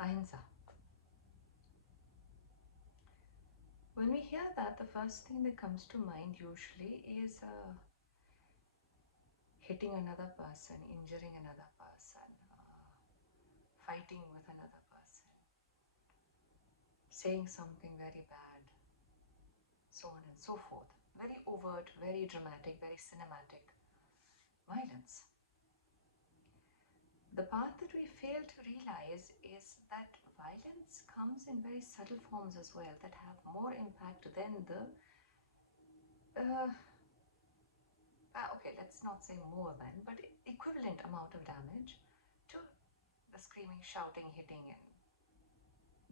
Ahimsa. When we hear that, the first thing that comes to mind usually is hitting another person, injuring another person, fighting with another person, saying something very bad, so on and so forth. Very overt, very dramatic, very cinematic violence. The part that we fail to realize is that violence comes in very subtle forms as well that have more impact than the okay, let's not say more than, but equivalent amount of damage to the screaming, shouting, hitting, and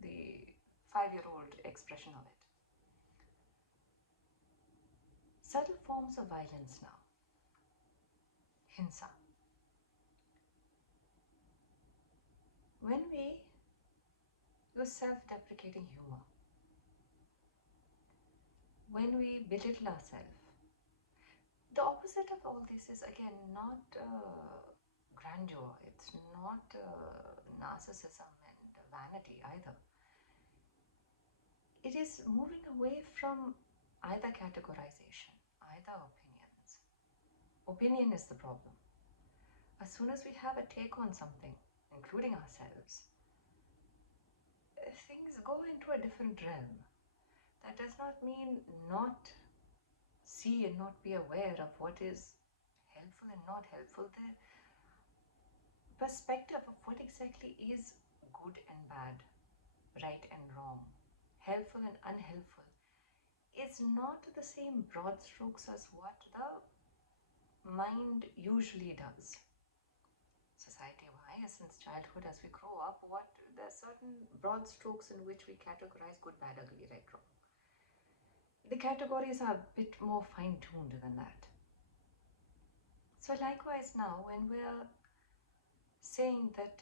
the 5-year-old expression of it. Subtle forms of violence now. Ahimsa. When we use self-deprecating humor, when we belittle ourselves, the opposite of all this is again not grandeur, it's not narcissism and vanity either. It is moving away from either categorization, either opinions. Opinion is the problem. As soon as we have a take on something, including ourselves, things go into a different realm. That does not mean not see and not be aware of what is helpful and not helpful. The perspective of what exactly is good and bad, right and wrong, helpful and unhelpful, is not the same broad strokes as what the mind usually does. Society-wise, since childhood, as we grow up, there are certain broad strokes in which we categorize good, bad, ugly, right, wrong. The categories are a bit more fine-tuned than that. So likewise now, when we're saying that,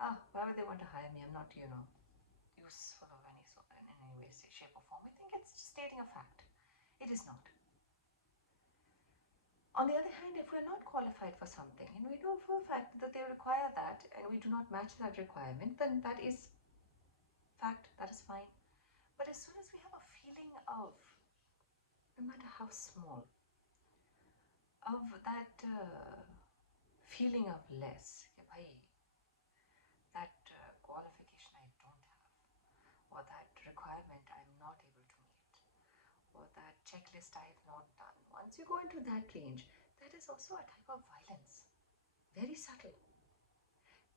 why would they want to hire me? I'm not, useful of in any way, shape or form. I think it's just stating a fact. It is not. On the other hand, if we're not qualified for something and we know for a fact that they require that and we do not match that requirement, then that is fact, that is fine. But as soon as we have a feeling of, no matter how small, of that feeling of less, that qualification I don't have, or that requirement I'm not able to meet, or that checklist I have not done. Once you go into that range, that is also a type of violence. Very subtle.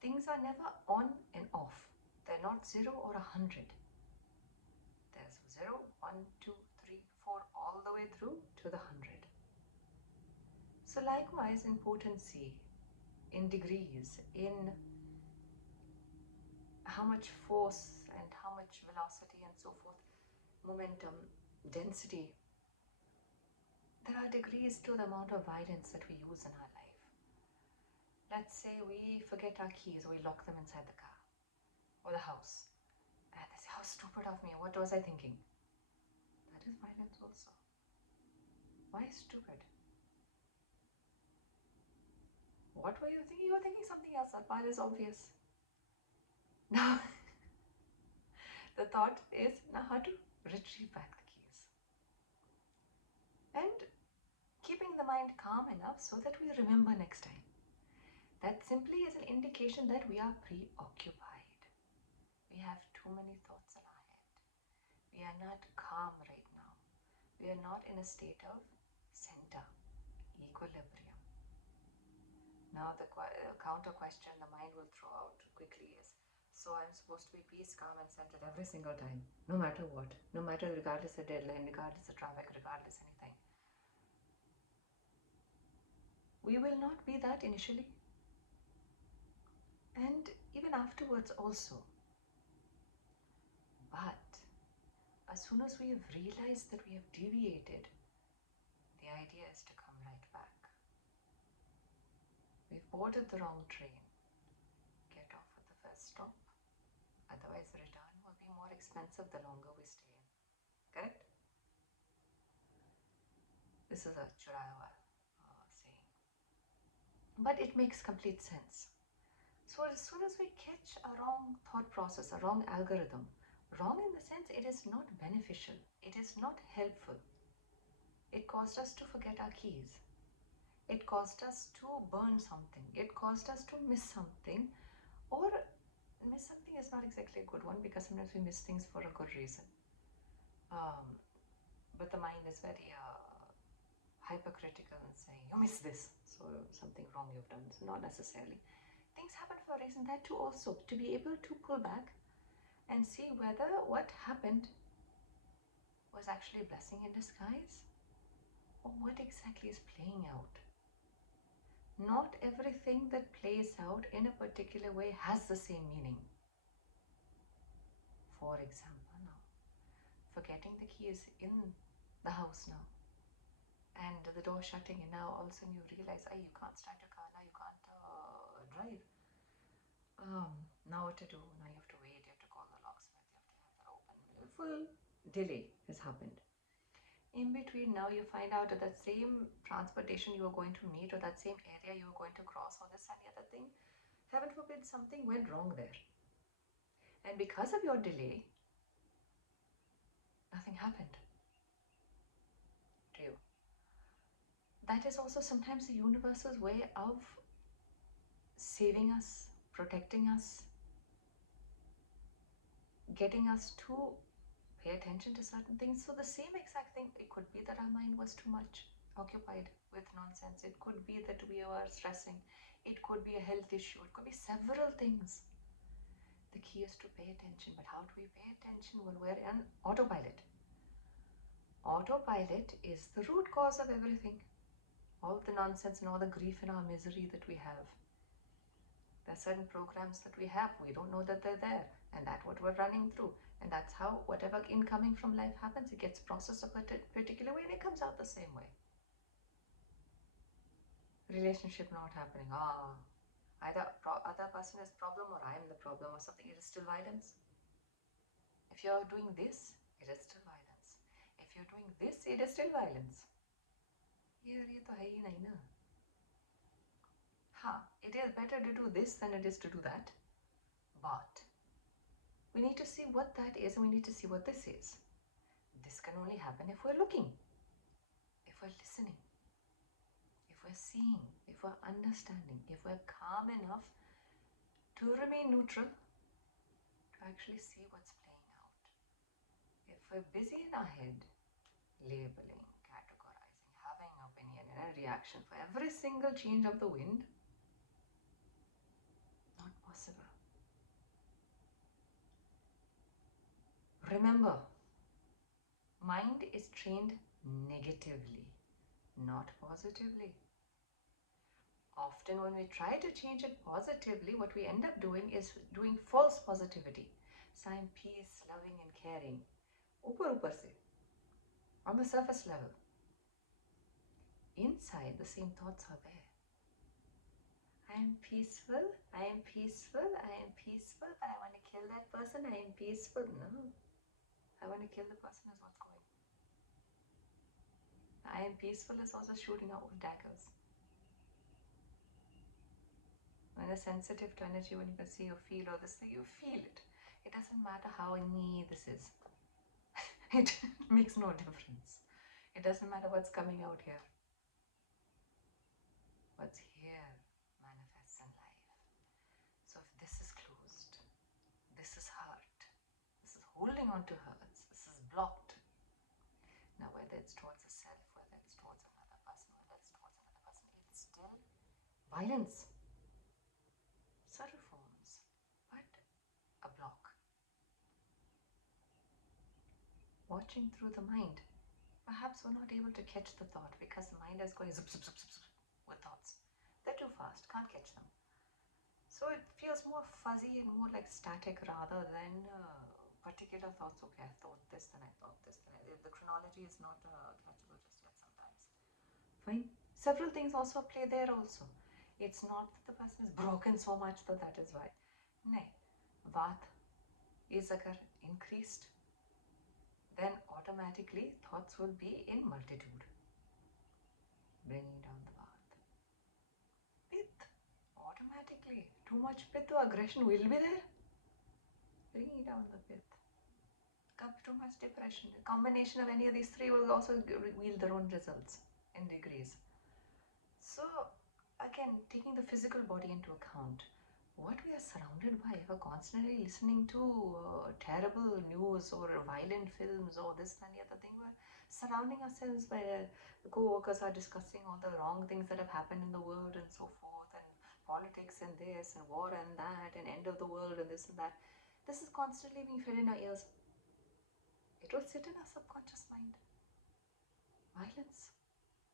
Things are never on and off. They're not 0 or 100. There's 0, 1, 2, 3, 4, all the way through to the 100. So likewise in potency, in degrees, in how much force and how much velocity and so forth, momentum, density, there are degrees to the amount of violence that we use in our life. Let's say we forget our keys or we lock them inside the car or the house. And they say, how stupid of me, what was I thinking? That is violence also. Why stupid? What were you thinking? You were thinking something else. That part is obvious. Now, the thought is now how to retrieve back the keys. And keeping the mind calm enough so that we remember next time. That simply is an indication that we are preoccupied. We have too many thoughts in our head. We are not calm right now. We are not in a state of center, equilibrium. Now the counter question the mind will throw out quickly is, so I'm supposed to be peace, calm and centered every single time, no matter what, no matter regardless of deadline, regardless of traffic, regardless anything. We will not be that initially. And even afterwards also. But as soon as we have realized that we have deviated, the idea is to come right back. We've boarded the wrong train. Get off at the first stop. Otherwise the return will be more expensive the longer we stay in. Correct? This is a Churawa saying. But it makes complete sense. So as soon as we catch a wrong thought process, a wrong algorithm, wrong in the sense it is not beneficial, it is not helpful. It caused us to forget our keys. It caused us to burn something. It caused us to miss something. Or miss something is not exactly a good one, because sometimes we miss things for a good reason. But the mind is very hypercritical and saying, you missed this, so something wrong you've done. So not necessarily. Things happen for a reason. That too also, to be able to pull back and see whether what happened was actually a blessing in disguise, or what exactly is playing out. Not everything that plays out in a particular way has the same meaning. For example, now, forgetting the keys in the house now, and the door shutting, and now all of a sudden you realize, oh, you can't start your car, now you can't drive. Now what to do? Now you have to wait, you have to call the locksmith, you have to have that open. A full delay has happened. In between, now you find out that that same transportation you were going to meet, or that same area you were going to cross, or this and the other thing, heaven forbid something went wrong there. And because of your delay, nothing happened to you. That is also sometimes the universe's way of saving us, protecting us, getting us to pay attention to certain things. So the same exact thing, it could be that our mind was too much occupied with nonsense. It could be that we were stressing. It could be a health issue. It could be several things. The key is to pay attention. But how do we pay attention when we're on autopilot? Autopilot is the root cause of everything. All the nonsense and all the grief and our misery that we have. There are certain programs that we have. We don't know that they're there. And that's what we're running through. And that's how whatever incoming from life happens, it gets processed a particular way and it comes out the same way. Relationship not happening. Either other person is problem or I am the problem or something. It is still violence. If you're doing this, it is still violence. If you're doing this, it is still violence. ये तो है ही नहीं ना. It is better to do this than it is to do that. But we need to see what that is, and we need to see what this is. This can only happen if we're looking, if we're listening, if we're seeing, if we're understanding, if we're calm enough to remain neutral, to actually see what's playing out. If we're busy in our head, labeling, categorizing, having an opinion and a reaction for every single change of the wind, not possible. Remember, mind is trained negatively, not positively. Often when we try to change it positively, what we end up doing is doing false positivity. So I'm peace, loving and caring. Upar se, on the surface level. Inside, the same thoughts are there. I am peaceful, I am peaceful, I am peaceful, but I want to kill that person, I am peaceful. No. I want to kill the person is what's going. I am peaceful is also shooting out with daggers. When you're sensitive to energy, when you can see or feel or this thing, you feel it. It doesn't matter how near this is. It makes no difference. It doesn't matter what's coming out here. What's here manifests in life. So if this is closed, this is hurt, this is holding on to hurts, this is blocked. Now whether it's towards a self, whether it's towards another person, it's still violence. Subtle forms, but a block. Watching through the mind. Perhaps we're not able to catch the thought because the mind is going zip, zip, zip, zip, zip with thoughts. They're too fast, can't catch them. So it feels more fuzzy and more like static rather than particular thoughts. Okay, I thought this, then I thought this, then the chronology is not catchable just yet sometimes. Fine. Several things also play there also. It's not that the person is broken so much that is why. No. Vat is agar increased, then automatically thoughts will be in multitude, bringing down the Vat. Pith, automatically worry. Too much pitta, aggression will be there. Bring down the pith. Too much depression. A combination of any of these three will also yield their own results in degrees. So again, taking the physical body into account, what we are surrounded by, if we're constantly listening to terrible news or violent films or this and the other thing, we're surrounding ourselves by the co-workers are discussing all the wrong things that have happened in the world and so forth, and politics and this and war and that and end of the world and this and that. This is constantly being fed in our ears. It will sit in our subconscious mind. Violence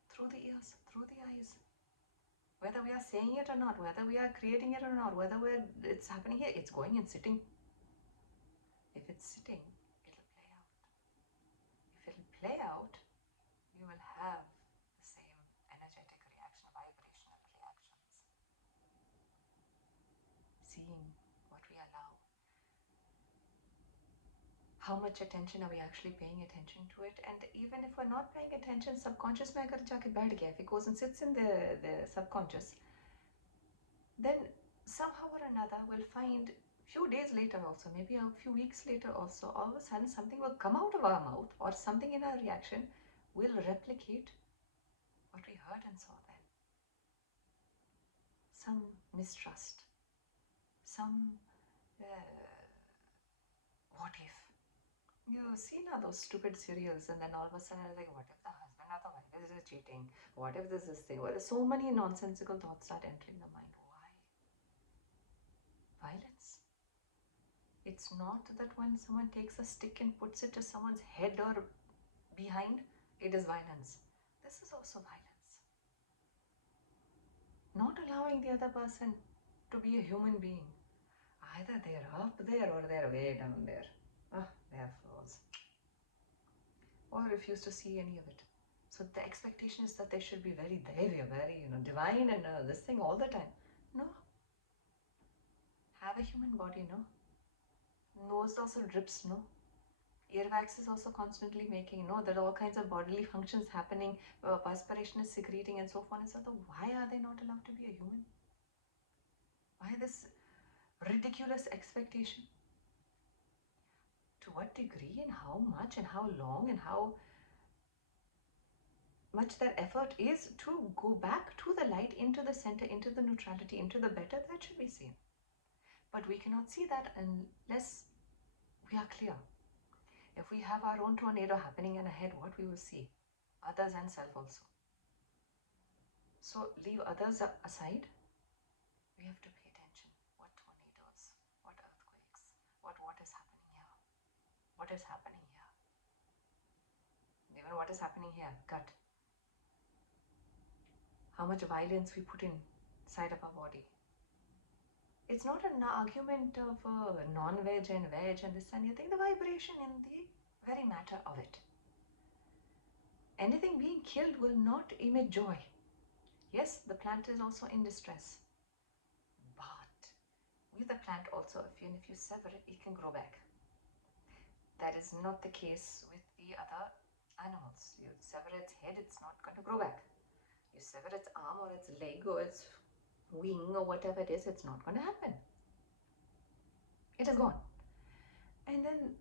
through the ears, through the eyes. Whether we are saying it or not, whether we are creating it or not, whether it's happening here, it's going and sitting. If it's sitting, it'll play out. If it'll play out, you will have the same energetic reaction, vibrational reactions. Seeing what we allow. How much attention are we actually paying attention to it? And even if we're not paying attention, subconscious mein agar jaake baith gaya, if it goes and sits in the subconscious, then somehow or another we'll find few days later also, maybe a few weeks later also, all of a sudden something will come out of our mouth or something in our reaction will replicate what we heard and saw then. Some mistrust, some what if. You see now those stupid serials, and then all of a sudden like, what if the husband or the wife is cheating? What if this thing? Well, so many nonsensical thoughts start entering the mind. Why? Violence. It's not that when someone takes a stick and puts it to someone's head or behind, it is violence. This is also violence. Not allowing the other person to be a human being. Either they're up there or they're way down there. They have flaws. Or refuse to see any of it. So the expectation is that they should be very divine and this thing all the time. No. Have a human body, no. Nose also drips, no. Earwax is also constantly making, no. There are all kinds of bodily functions happening. Perspiration is secreting and so on and so on. Why are they not allowed to be a human? Why this ridiculous expectation? To what degree and how much and how long and how much that effort is to go back to the light, into the center, into the neutrality, into the better, that should be seen. But we cannot see that unless we are clear. If we have our own tornado happening in our head, what we will see? Others and self also. So leave others aside. We have to pay attention. What tornadoes? What earthquakes? What is happening here? What is happening here? Even what is happening here? Gut. How much violence we put inside of our body. It's not an argument of non-veg and veg and this and the thing. The vibration in the very matter of it. Anything being killed will not emit joy. Yes, the plant is also in distress. But with the plant also, if you sever it, it can grow back. That is not the case with the other animals. You sever its head, it's not going to grow back. You sever its arm or its leg or its wing or whatever it is, it's not going to happen. It is gone. And then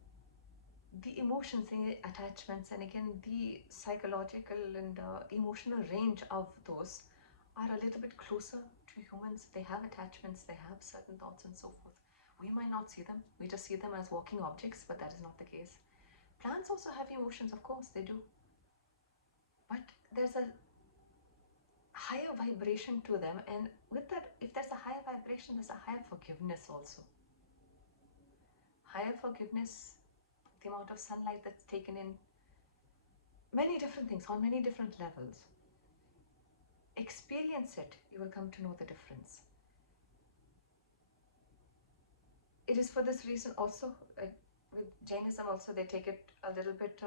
the emotions, the attachments, and again the psychological and emotional range of those are a little bit closer to humans. They have attachments, they have certain thoughts and so forth. We might not see them, we just see them as walking objects, but that is not the case. Plants also have emotions, of course, they do. But there's a higher vibration to them, and with that, if there's a higher vibration, there's a higher forgiveness also. Higher forgiveness, the amount of sunlight that's taken in, many different things on many different levels. Experience it, you will come to know the difference. It is for this reason also, with Jainism also, they take it a little bit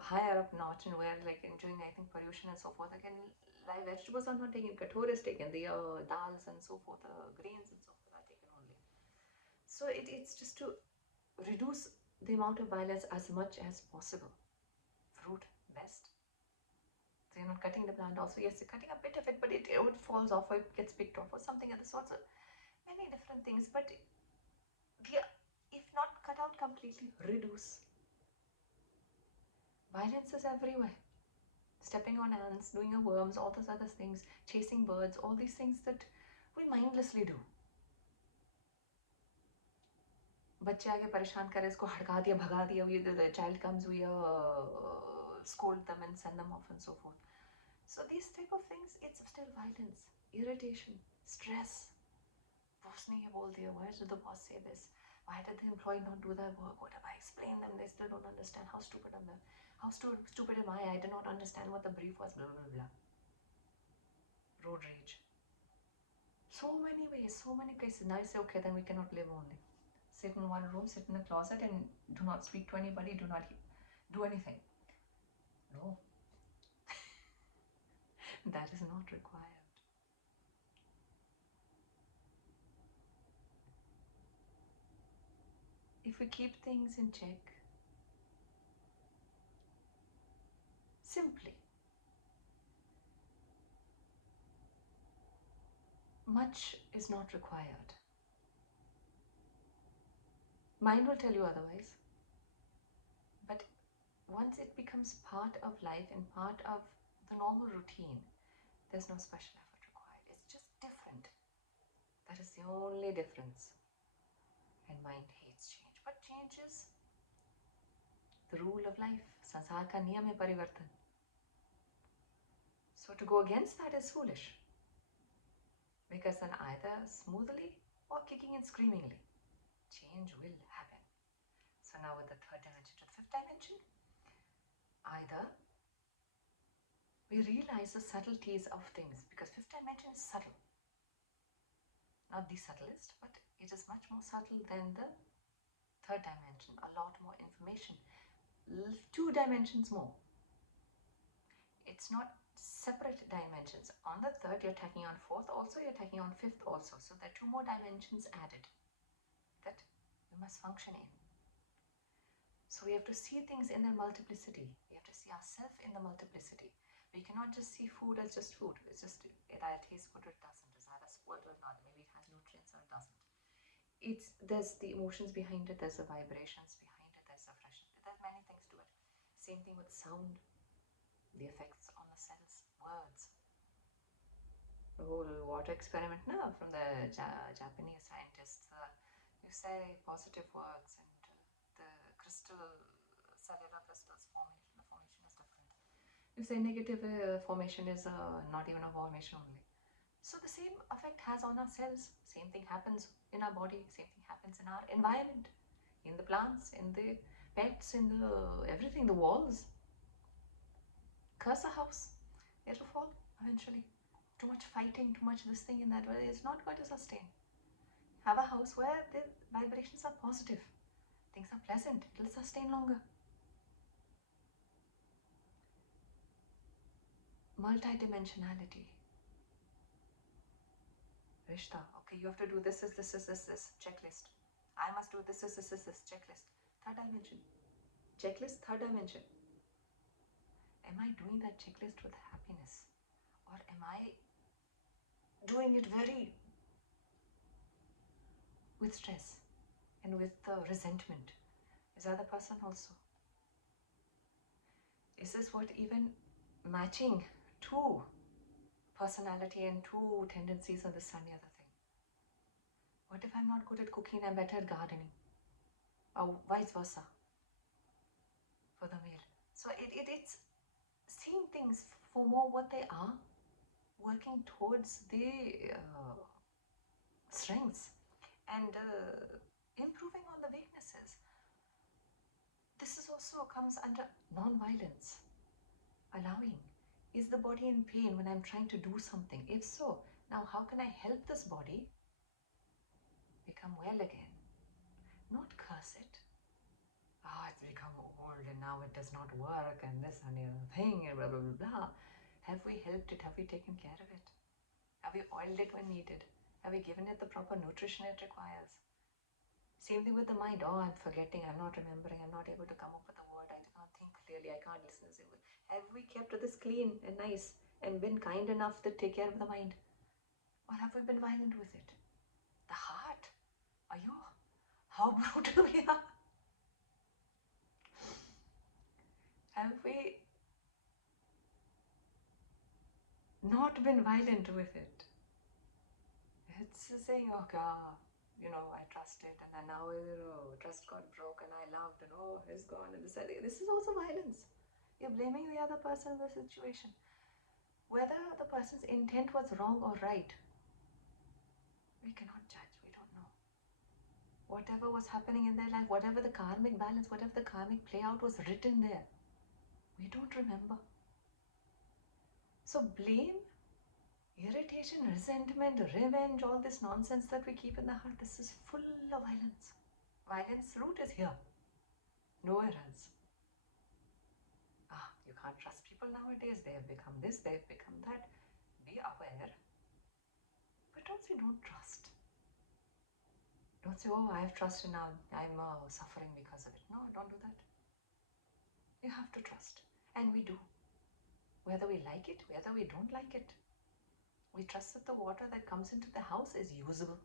higher up notch, and where like enjoying, I think, Paryushan and so forth. Again, live vegetables are not taken, kathor is taken, the dals and so forth, grains and so forth are taken only. So it's just to reduce the amount of violence as much as possible. Fruit, best. So you're not cutting the plant also. Yes, you're cutting a bit of it, but it falls off or it gets picked off or something of the sort. So many different things, but if not cut out completely, reduce. Violence is everywhere. Stepping on ants, doing a worms, all those other things, chasing birds, all these things that we mindlessly do. बच्चे आगे परेशान करे, इसको हड़का दिया, भगा दिया, the child comes, we scold them and send them off and so forth. So these type of things, it's still violence, irritation, stress. Boss ने ये बोल दिया, why did the boss say this? Why did the employee not do their work? What have I explained them? They still don't understand. How stupid am I? How stupid am I? I did not understand what the brief was. Blah, blah, blah. Road rage. So many ways, so many places. Now you say, okay, then we cannot live only. Sit in one room, sit in a closet, and do not speak to anybody, do not do anything. No. That is not required. If we keep things in check, simply, much is not required. Mind will tell you otherwise. But once it becomes part of life and part of the normal routine, there's no special effort required. It's just different. That is the only difference. And mind hates change. But change is the rule of life. Sansar ka niyam hai parivartan. So to go against that is foolish. Because then either smoothly or kicking and screamingly, change will happen. So now with the third dimension to the fifth dimension, either we realize the subtleties of things, because fifth dimension is subtle. Not the subtlest, but it is much more subtle than the third dimension. A lot more information. 2 dimensions more. It's not separate dimensions. On the third, you're taking on fourth also, you're taking on fifth also. So there are 2 more dimensions added that you must function in. So we have to see things in their multiplicity. We have to see ourselves in the multiplicity. We cannot just see food as just food. It's just, it either tastes good or it doesn't. It's either spoiled or not. Maybe it has nutrients or it doesn't. There's the emotions behind it, there's the vibrations behind it, there's the freshness. There's many things to it. Same thing with sound, the effects on the cells, words. The whole water experiment now from the Japanese scientists. You say positive words and the cellular crystals formation, the formation is different. You say negative formation is not even a formation only. So the same effect has on our cells. Same thing happens in our body. Same thing happens in our environment, in the plants, in the pets, in the everything, the walls. Curse a house, it will fall eventually. Too much fighting, too much this thing and that is not going to sustain. Have a house where the vibrations are positive. Things are pleasant. It will sustain longer. Multidimensionality. Rishta. Okay, you have to do this, checklist. I must do this, checklist. Third dimension. Checklist, third dimension. Am I doing that checklist with happiness? Or am I doing it with stress and with resentment? Is the other person also? Is this what even matching 2 personality and 2 tendencies on this and the other thing? What if I'm not good at cooking and I'm better at gardening? Or vice versa for the male. So it's seeing things for more what they are, working towards the strengths and improving on the weaknesses. This is also comes under non-violence. Allowing. Is the body in pain when I'm trying to do something? If so, now how can I help this body become well again? Not curse it. It's become old and now it does not work and this and the other thing and blah, blah, blah, blah. Have we helped it? Have we taken care of it? Have we oiled it when needed? Have we given it the proper nutrition it requires? Same thing with the mind. I'm forgetting, I'm not remembering, I'm not able to come up with a word, I can't think clearly, I can't listen. Have we kept this clean and nice and been kind enough to take care of the mind? Or have we been violent with it? The heart. How brutal we are. Have we not been violent with it? It's saying, oh God, I trusted and then now, trust got broken, I loved and it's gone. And this is also violence. You're blaming the other person in the situation. Whether the person's intent was wrong or right, we cannot judge, we don't know. Whatever was happening in their life, whatever the karmic balance, whatever the karmic play out was written there, we don't remember. So blame, irritation, resentment, revenge, all this nonsense that we keep in the heart, this is full of violence. Violence root is here, nowhere else. You can't trust people nowadays, they have become this, they have become that. Be aware, but don't say don't trust. Don't say, I have trust and now I'm suffering because of it. No, don't do that. You have to trust, and we do. Whether we like it, whether we don't like it. We trust that the water that comes into the house is usable.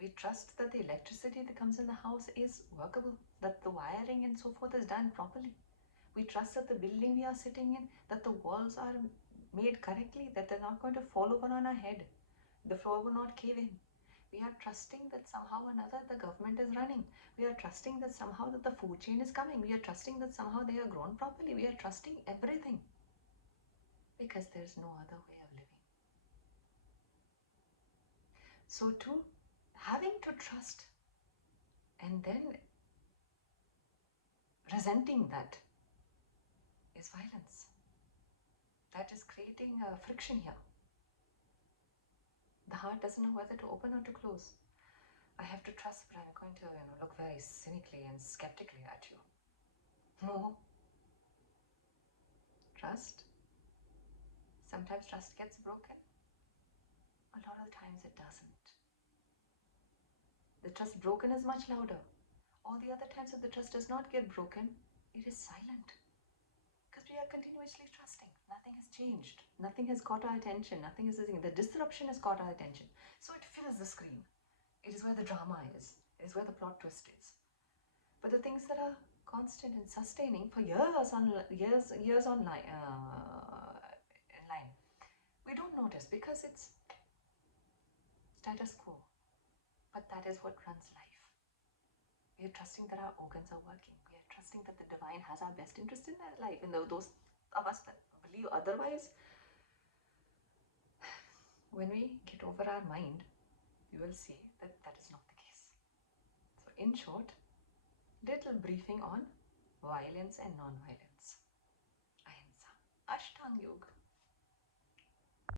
We trust that the electricity that comes in the house is workable, that the wiring and so forth is done properly. We trust that the building we are sitting in, that the walls are made correctly, that they're not going to fall over on our head. The floor will not cave in. We are trusting that somehow or another the government is running. We are trusting that somehow that the food chain is coming. We are trusting that somehow they are grown properly. We are trusting everything. Because there's no other way of living. So having to trust and then resenting that is violence. That is creating a friction here. The heart doesn't know whether to open or to close. I have to trust, but I'm going to look very cynically and skeptically at you. No. Trust. Sometimes trust gets broken. A lot of times it doesn't. The trust broken is much louder. All the other times that the trust does not get broken, it is silent. Because we are continuously trusting. Nothing has changed. Nothing has caught our attention. Nothing is the disruption has caught our attention. So it fills the screen. It is where the drama is. It is where the plot twist is. But the things that are constant and sustaining for years online, we don't notice because it's status quo. But that is what runs life. We are trusting that our organs are working. We are trusting that the divine has our best interest in their life. And those of us that believe otherwise, when we get over our mind, you will see that that is not the case. So in short, little briefing on violence and non-violence.